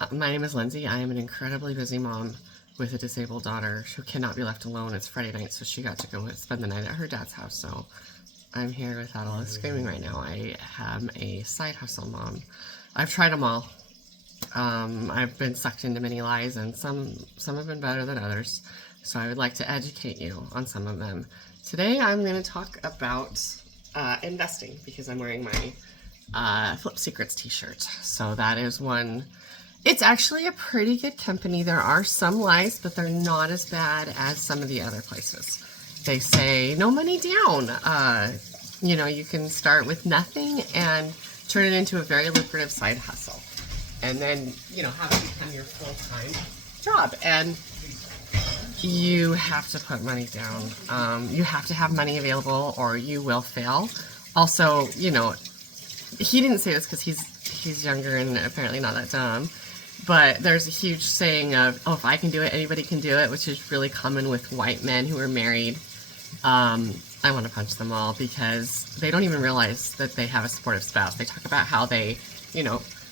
My name is Lindsay. I am an incredibly busy mom with a disabled daughter who cannot be left alone. It's Friday night, so she got to go spend the night at her dad's house. So I'm here without all the screaming right now. I am a side hustle mom. I've tried them all. I've been sucked into many lies, and some have been better than others. So I would like to educate you on some of them. Today I'm going to talk about investing because I'm wearing my Flip Secrets t-shirt. So that is one. It's actually a pretty good company. There are some lies, but they're not as bad as some of the other places. They say no money down. You can start with nothing and turn it into a very lucrative side hustle. And then, have it become your full-time job. And you have to put money down. You have to have money available or you will fail. Also, he didn't say this because he's younger and apparently not that dumb. But there's a huge saying of, oh, if I can do it, anybody can do it, which is really common with white men who are married. I want to punch them all because they don't even realize that they have a supportive spouse. They talk about how they,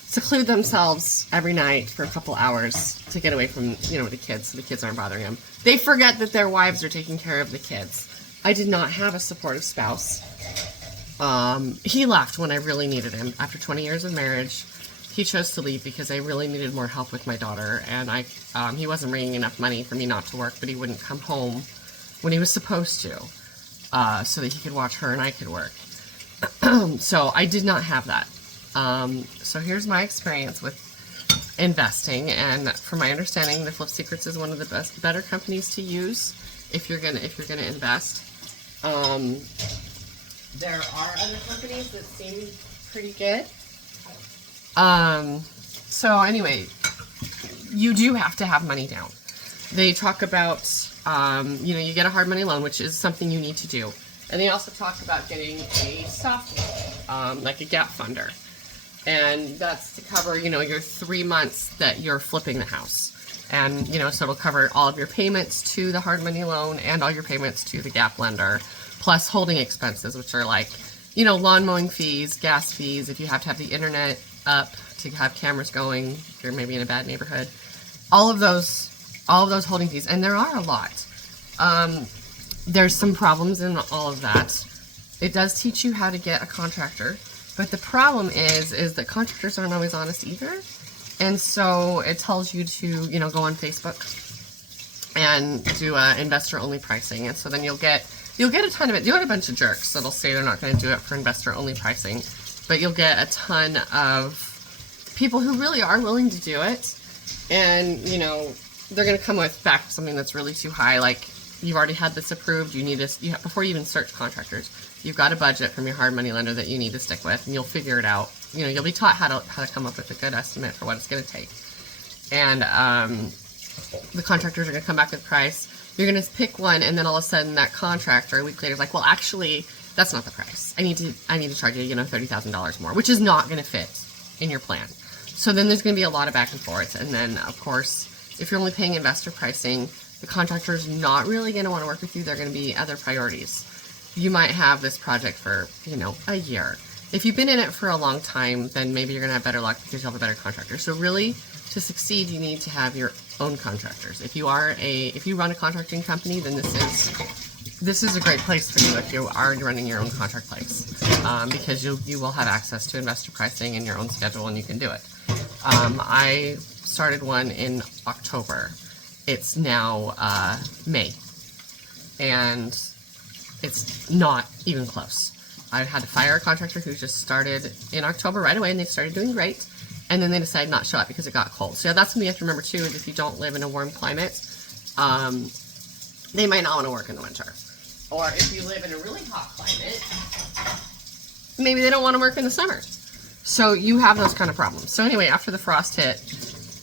seclude themselves every night for a couple hours to get away from, the kids, so the kids aren't bothering them. They forget that their wives are taking care of the kids. I did not have a supportive spouse. He left when I really needed him. After 20 years of marriage, he chose to leave because I really needed more help with my daughter, and he wasn't bringing enough money for me not to work, but he wouldn't come home when he was supposed to, so that he could watch her and I could work. So I did not have that. So here's my experience with investing, and from my understanding, the Flip Secrets is one of the better companies to use if you're gonna invest. There are other companies that seem pretty good. So anyway, you do have to have money down. They talk about, you get a hard money loan, which is something you need to do. And they also talk about getting a soft loan, like a gap funder. And that's to cover, your 3 months that you're flipping the house. And, so it'll cover all of your payments to the hard money loan and all your payments to the gap lender, plus holding expenses, which are like, lawn mowing fees, gas fees, if you have to have the internet up to have cameras going, if you're maybe in a bad neighborhood, all of those holding fees, and there are a lot. There's some problems in all of that. It does teach you how to get a contractor, but the problem is that contractors aren't always honest either, and so it tells you to go on Facebook and do investor only pricing, and so then you'll get a ton of it. You'll get a bunch of jerks that'll say they're not going to do it for investor only pricing, but you'll get a ton of people who really are willing to do it, and they're going to come back with something that's really too high. Like, you've already had this approved. Before you even search contractors, you've got a budget from your hard money lender that you need to stick with, and you'll figure it out. You'll be taught how to come up with a good estimate for what it's going to take, and the contractors are going to come back with price. You're going to pick one, and then all of a sudden that contractor a week later is like, well, actually, that's not the price. I need to charge you, $30,000 more, which is not going to fit in your plan. So then there's going to be a lot of back and forth. And then, of course, if you're only paying investor pricing, the contractor's not really going to want to work with you. They're going to be other priorities. You might have this project for, a year. If you've been in it for a long time, then maybe you're going to have better luck because you'll have a better contractor. So really, to succeed, you need to have your own contractors. If you run a contracting company, then this is a great place for you if you are running your own contract place, because you will have access to investor pricing and your own schedule, and you can do it. I started one in October. It's now May, and it's not even close. I had to fire a contractor who just started in October right away, and they started doing great. And then they decided not to show up because it got cold. So that's something you have to remember too, is if you don't live in a warm climate, they might not want to work in the winter. Or if you live in a really hot climate, maybe they don't want to work in the summer. So you have those kind of problems. So anyway, after the frost hit,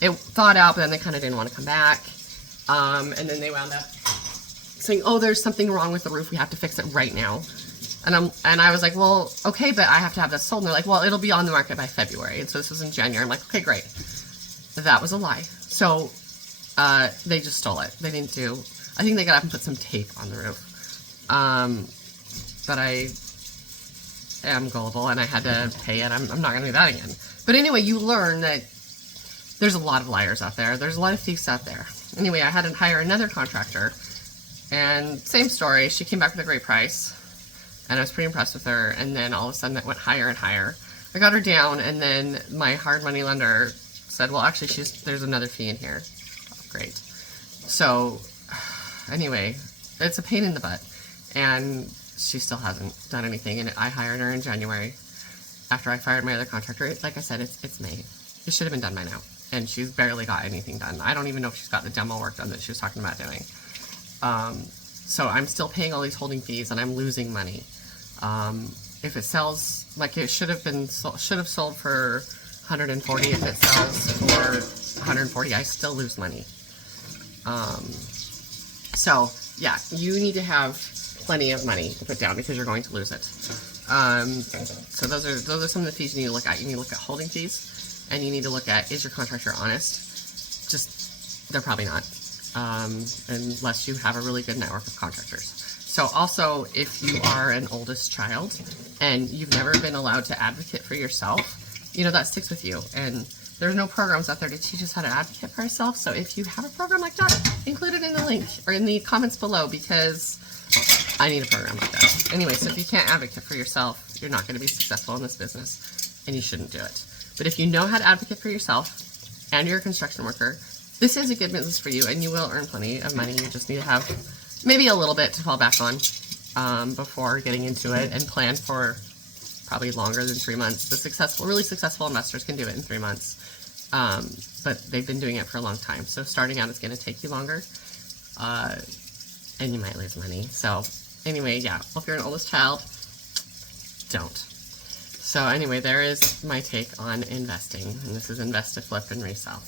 it thawed out, but then they kind of didn't want to come back. And then they wound up saying, oh, there's something wrong with the roof. We have to fix it right now. And I was like, well, okay, but I have to have this sold. And they're like, well, it'll be on the market by February. And so this was in January. I'm like, okay, great. That was a lie. So they just stole it. They didn't do, I think they got up and put some tape on the roof. But I am gullible and I had to pay it. I'm not going to do that again. But anyway, you learn that there's a lot of liars out there. There's a lot of thieves out there. Anyway, I had to hire another contractor, and same story. She came back with a great price, and I was pretty impressed with her, and then all of a sudden it went higher and higher. I got her down, and then my hard money lender said, well, actually, there's another fee in here. Oh, great. So, anyway, it's a pain in the butt, and she still hasn't done anything, and I hired her in January after I fired my other contractor. Like I said, it's May. It should have been done by now, and she's barely got anything done. I don't even know if she's got the demo work done that she was talking about doing. So I'm still paying all these holding fees, and I'm losing money. If it sells, like it should have sold for 140. If it sells for 140, I still lose money. So yeah, you need to have plenty of money to put down because you're going to lose it. So those are some of the fees you need to look at. You need to look at holding fees, and you need to look at, is your contractor honest? They're probably not, unless you have a really good network of contractors. So also, if you are an oldest child and you've never been allowed to advocate for yourself, that sticks with you. And there's no programs out there to teach us how to advocate for ourselves. So if you have a program like that, include it in the link or in the comments below, because I need a program like that. Anyway, so if you can't advocate for yourself, you're not going to be successful in this business, and you shouldn't do it. But if you know how to advocate for yourself and you're a construction worker, this is a good business for you, and you will earn plenty of money. You just need to have maybe a little bit to fall back on before getting into it, and plan for probably longer than 3 months. Really successful investors can do it in 3 months, but they've been doing it for a long time. So starting out is going to take you longer, and you might lose money. So anyway, yeah, if you're an oldest child, don't. So anyway, there is my take on investing, and this is invest to flip and resell.